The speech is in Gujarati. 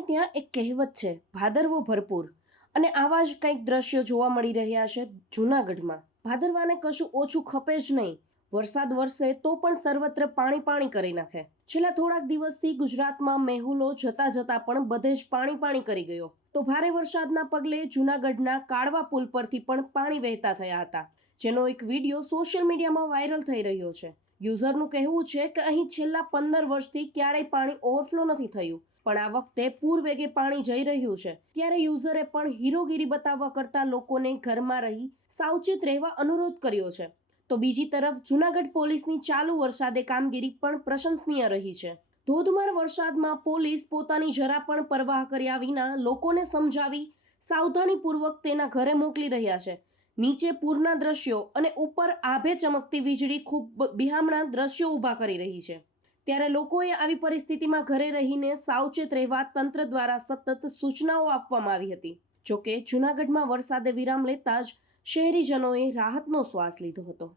ત્યાં એક કહેવત છે, ભાદરવો ભરપૂર. અને આવા જ કંઈક દ્રશ્યો જોવા મળી રહ્યા છે જૂનાગઢમાં. ભાદરવાને કશું ઓછું ખપે જ નહીં. વરસાદ વરસે તો પણ સર્વત્ર પાણી પાણી કરી નાખે. છેલ્લા થોડાક દિવસથી ગુજરાતમાં મેહુલો જતા જતા પણ બધે જ પાણી પાણી કરી ગયો. તો ભારે વરસાદના પગલે જૂનાગઢના કાળવા પુલ પરથી પણ પાણી વહેતા થયા હતા. જેનો એક વીડિયો સોશિયલ મીડિયામાં વાયરલ થઈ રહ્યો છે. યુઝરનું કહેવું છે કે અહીં છેલ્લા પંદર વર્ષથી ક્યારેય પાણી ઓવરફ્લો નથી થયું, પણ આ વખતે પૂર વેગે પાણી જઈ રહ્યું છે. ત્યારે યુઝરે પણ હીરોગીરી બતાવવા કરતા લોકોને ઘરમાં રહી સાવચેત રહેવા અનુરોધ કર્યો છે. તો બીજી તરફ, જૂનાગઢ પોલીસની ચાલુ વરસાદે કામગીરી પણ પ્રશંસનીય રહી છે. ધોધમાર વરસાદમાં પોલીસ પોતાની જરા પણ પરવાહ કર્યા વિના લોકોને સમજાવી સાવધાનીપૂર્વક તેના ઘરે મોકલી રહ્યા છે. નીચે પૂરના દ્રશ્યો અને ઉપર આભે ચમકતી વીજળી ખૂબ બિહામણા દ્રશ્યો ઊભા કરી રહી છે. ત્યારે લોકોએ આવી પરિસ્થિતિમાં ઘરે રહીને સાવચેત રહેવા તંત્ર દ્વારા સતત સૂચનાઓ આપવામાં આવી હતી. જોકે જૂનાગઢમાં વરસાદે વિરામ લેતા જ શહેરીજનોએ રાહતનો શ્વાસ લીધો હતો.